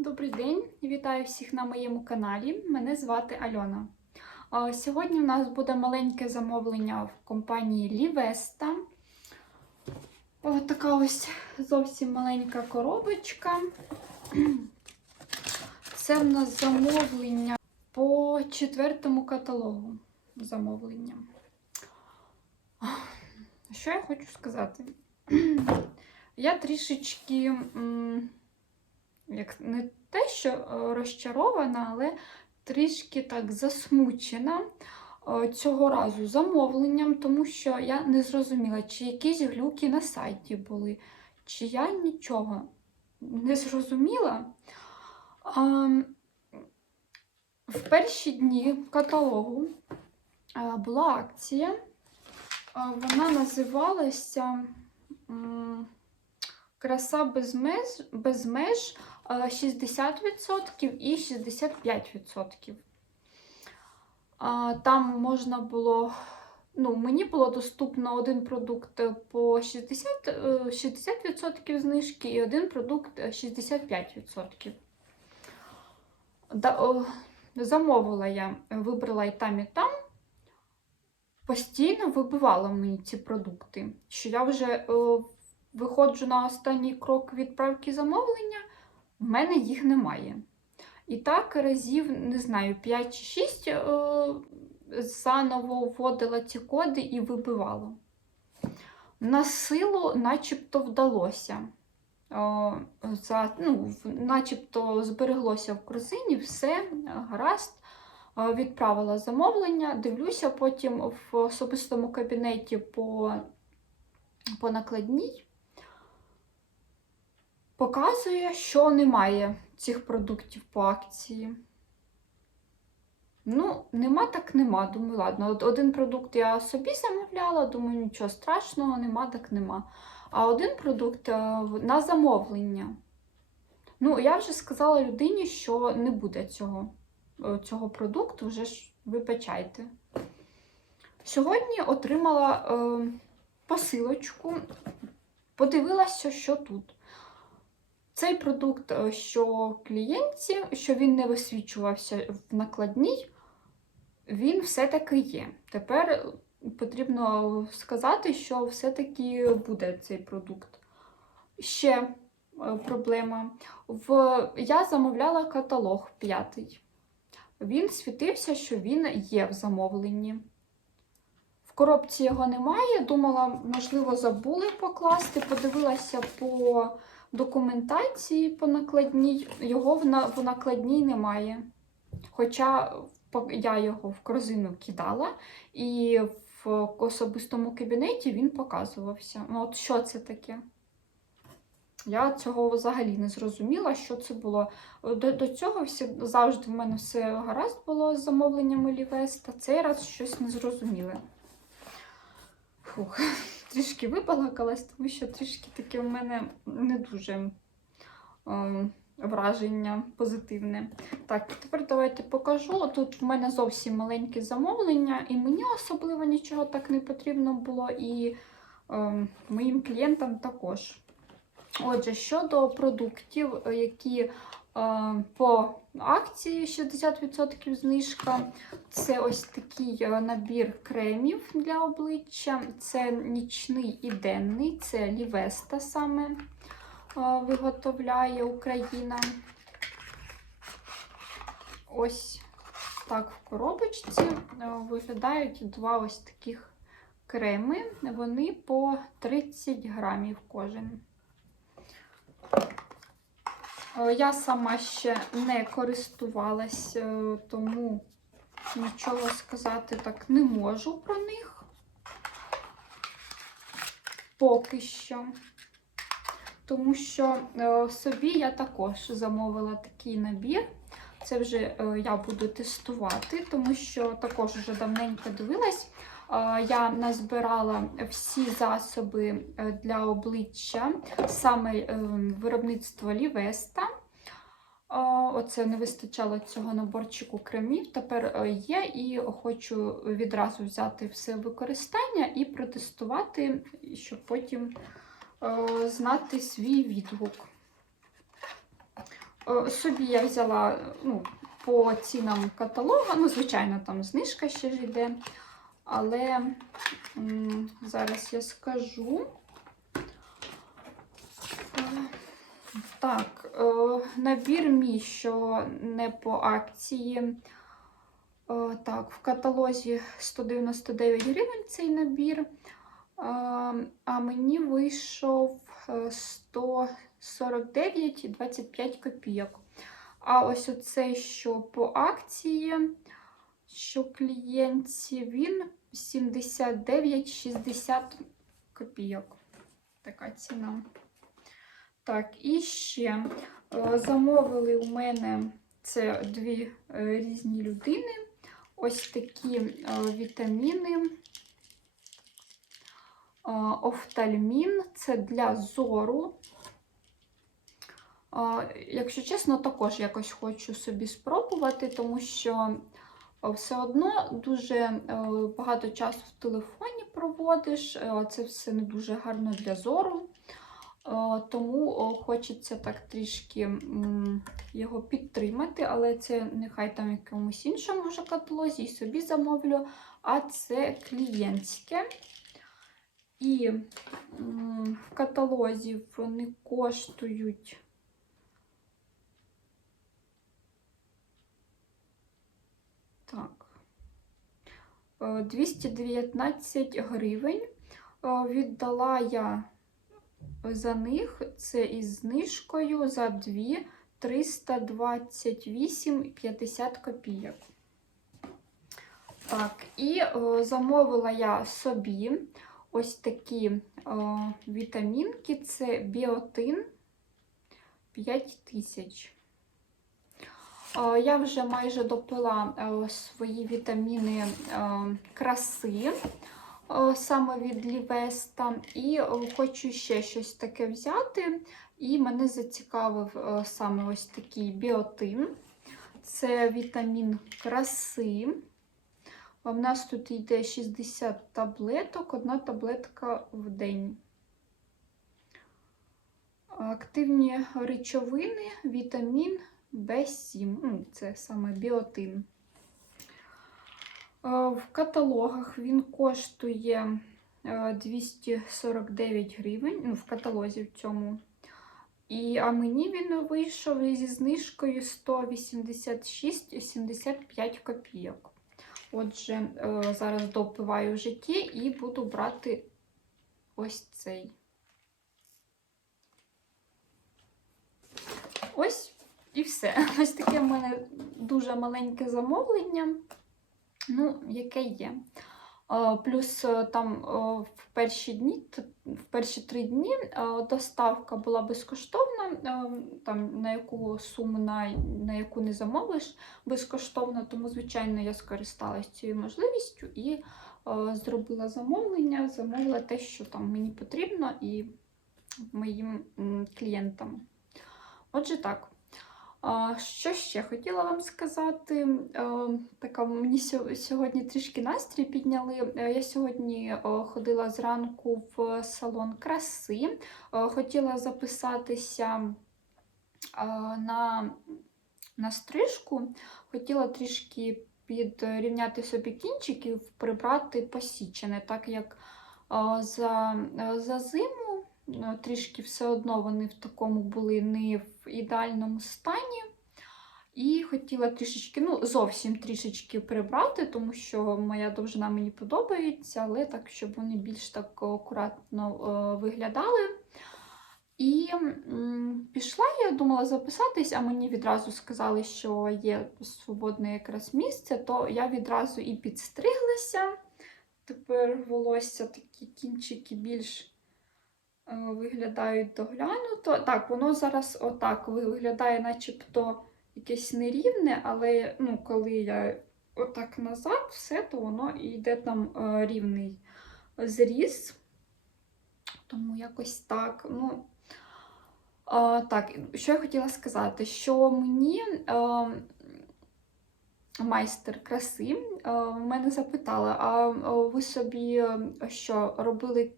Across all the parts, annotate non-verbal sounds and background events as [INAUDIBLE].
Добрий день, вітаю всіх на моєму каналі. Мене звати Альона. Сьогодні у нас буде маленьке замовлення в компанії Лівеста. Ось така ось зовсім маленька коробочка. [CLEARS THROAT] Це в нас замовлення по четвертому каталогу. Замовлення. Що я хочу сказати? [CLEARS THROAT] Я трішечки. Як не те, що е, розчарована, але трішки так засмучена е, цього разу замовленням, тому що я не зрозуміла, чи якісь глюки на сайті були, чи я нічого не зрозуміла. В перші дні каталогу е, була акція. Вона називалася Краса без меж, без меж 60% і 65%. Там можна було, ну, мені було доступно один продукт по 60, е, 60% знижки і один продукт е, 65%. Да, о, замовила я, вибрала і там, і там. Постійно вибивала мені ці продукти, що я вже е, виходжу на останній крок відправки замовлення, в мене їх немає. І так разів, не знаю, 5 чи 6 е, заново вводила ці коди і вибивала. На силу начебто вдалося. О, за, ну, начебто збереглося в корзині, все, гаразд. Е, Відправила замовлення, дивлюся потім в особистому кабінеті по, по накладній показує, що немає цих продуктів по акції. Ну, нема так нема. Думаю, ладно, от один продукт я собі замовляла, думаю, нічого страшного, нема так нема. А один продукт е, на замовлення. Ну, я вже сказала людині, що не буде цього, е, цього продукту, вже ж вибачайте. Сьогодні отримала е, посилочку, подивилася, що тут. Цей продукт, е, що клієнтці, що він не висвічувався в накладній, він все-таки є. Тепер потрібно сказати, що все-таки буде цей продукт. Ще е, проблема. В... Я замовляла каталог п'ятий. Він світився, що він є в замовленні. В коробці його немає. Думала, можливо, забули покласти. Подивилася по документації по накладній, його в, на, в накладній немає. Хоча я його в корзину кидала, і в особистому кабінеті він показувався. Ну, от що це таке? Я цього взагалі не зрозуміла, що це було. До, до цього всі, завжди в мене все гаразд було з замовленнями Лівеста. Цей раз щось незрозуміле. Фух, трішки вибалакалась, тому що трішки таке в мене не дуже ем, враження позитивне. Так, тепер давайте покажу. Тут в мене зовсім маленьке замовлення, і мені особливо нічого так не потрібно було, і ем, моїм клієнтам також. Отже, щодо продуктів, е, які по акції 60% знижка, це ось такий е, набір кремів для обличчя. Це нічний і денний, це Лівеста саме е, виготовляє Україна. Ось так в коробочці е, виглядають два ось таких креми. Вони по 30 грамів кожен. Е, Я сама ще не користувалась, е, тому нічого сказати так не можу про них. Поки що. Тому що е, собі я також замовила такий набір. Це вже я буду тестувати, тому що також вже давненько дивилась. Е, Я назбирала всі засоби е, для обличчя, саме е, виробництво Лівеста. Оце не вистачало цього наборчику кремів. Тепер є, і хочу відразу взяти все використання і протестувати, щоб потім знати свій відгук. Собі я взяла ну, по цінам каталога. Ну, звичайно, там знижка ще ж йде. Але зараз я скажу. Так, е, набір мій, що не по акції. Е, Так, в каталозі 199 гривень цей набір. Е, А мені вийшов е, 149,25 копійок. А ось оцей, що по акції, що клієнтці, він 79,60 копійок. Така ціна. Так, і ще е, замовили у мене це дві е, різні людини. Ось такі е, вітаміни. Офтальмін це для зору. Якщо чесно, також якось хочу собі спробувати, тому що все одно дуже е, багато часу в телефоні проводиш, е, це все не дуже гарно для зору. Е, Тому хочеться так трішки його підтримати, але це нехай там якомусь іншому вже каталозі і собі замовлю, а це клієнтське. І в каталозі вони коштують. Так. е, 219 гривень. Е, Віддала я за них це із знижкою за 2 328,50 копійок. Так, і е, замовила я собі ось такі е, вітамінки. Це біотин 5000. Е, я вже майже допила е, свої вітаміни е, краси саме від Лівеста. І хочу ще щось таке взяти. І мене зацікавив саме ось такий біотин. Це вітамін краси. У нас тут йде 60 таблеток, одна таблетка в день. Активні речовини, вітамін В7. Ну, Це саме біотин. Е, В каталогах він коштує е, 249 гривень. Ну, в каталозі в цьому. І, а мені він вийшов зі знижкою 186,75 копійок. Отже, е, зараз допиваю в житті і буду брати ось цей. Ось і все. [LAUGHS] Ось таке в мене дуже маленьке замовлення, ну, яке є. Е, Плюс е, там е, в перші дні, в перші три дні доставка була безкоштовна, там на яку суму на, на яку не замовиш, безкоштовно, тому, звичайно, я скористалась цією можливістю і зробила замовлення, замовила те, що там мені потрібно, і моїм клієнтам. Отже, так. Що ще хотіла вам сказати? Е, Така мені сьогодні трішки настрій підняли. Е, Я сьогодні ходила зранку в салон краси, Е, хотіла записатися на, на стрижку, хотіла трішки підрівняти собі кінчиків, прибрати посічене, так як за, за зиму е, трішки все одно вони в такому були не в ідеальному стані. І хотіла трішечки, ну, зовсім трішечки прибрати, тому що моя довжина мені подобається, але так, щоб вони більш так акуратно е, виглядали. І пішла, я думала записатись, а мені відразу сказали, що є свободне якраз місце, то я відразу і підстриглася. Тепер волосся такі кінчики більш виглядають доглянуто. Так, воно зараз отак виглядає, начебто якесь нерівне, але ну, коли я отак назад, все, то воно йде там е, рівний зріз. Тому якось так. Ну, а, так, що я хотіла сказати, що мені е, майстер краси е, мене запитала, а е, ви собі е, що робили е,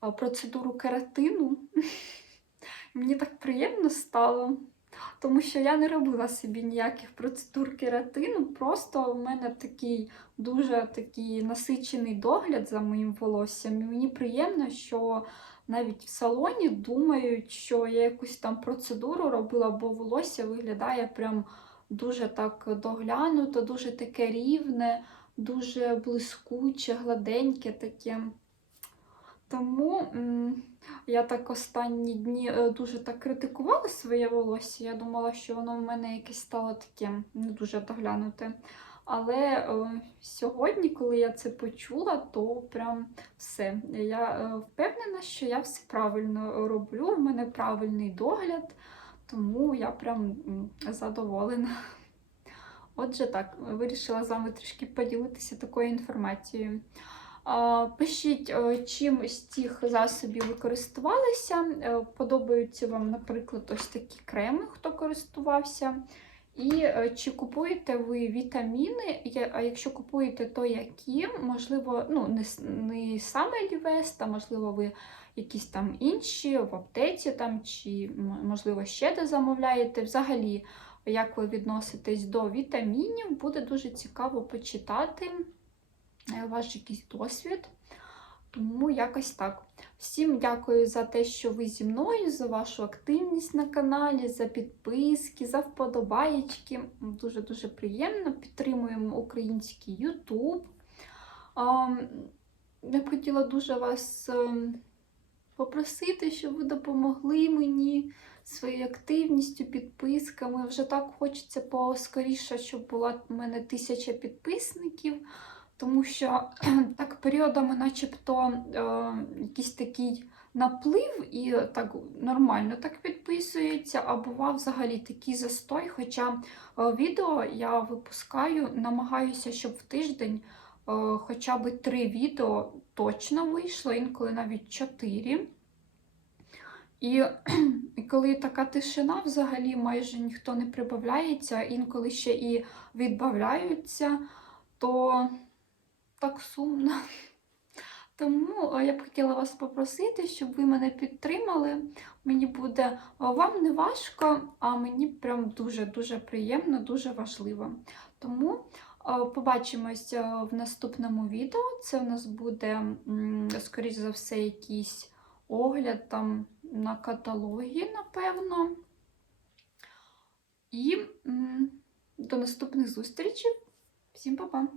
процедуру кератину? [LAUGHS] Мені так приємно стало. тому що я не робила собі ніяких процедур кератину. Просто в мене такий дуже такий насичений догляд за моїм волоссям. І мені приємно, що навіть в салоні думають, що я якусь там процедуру робила, бо волосся виглядає прям дуже так доглянуто, дуже таке рівне, дуже блискуче, гладеньке таке. Тому я так останні дні е, дуже так критикувала своє волосся. Я думала, що воно в мене якесь стало таке не дуже доглянуте. Але е, сьогодні, коли я це почула, то прям все. Я е, впевнена, що я все правильно роблю, в мене правильний догляд, тому я прям задоволена. Отже, так, вирішила з вами трішки поділитися такою інформацією. Пишіть, е, чим з цих засобів ви користувалися. Е, Подобаються вам, наприклад, ось такі креми, хто користувався. І е, чи купуєте ви вітаміни? А якщо купуєте, то які? Можливо, ну, не, не саме Лівест, а можливо, ви якісь там інші в аптеці там, чи можливо ще де замовляєте. Взагалі, як ви відноситесь до вітамінів, буде дуже цікаво почитати ваш якийсь досвід. Тому якось так. Всім дякую за те, що ви зі мною, за вашу активність на каналі, за підписки, за вподобаєчки. Дуже-дуже приємно. Підтримуємо український YouTube. Я б хотіла дуже вас ем, попросити, щоб ви допомогли мені своєю активністю, підписками. Вже так хочеться поскоріше, щоб була в мене тисяча підписників. Тому що [CLEARS THROAT] так періодами, начебто, е, якийсь такий наплив і так нормально так підписується, а бував взагалі такий застой. Хоча е, відео я випускаю, намагаюся, щоб в тиждень е, хоча б три відео точно вийшло, інколи навіть чотири. [CLEARS THROAT] І, коли така тишина, взагалі майже ніхто не прибавляється, інколи ще і відбавляються, то так сумно. [LAUGHS] Тому я б хотіла вас попросити, щоб ви мене підтримали. Мені буде вам не важко, а мені прям дуже-дуже приємно, дуже важливо. Тому побачимось в наступному відео. Це в нас буде, скоріш за все, якийсь огляд там на каталогі, напевно. І до наступних зустрічей. Всім па-па!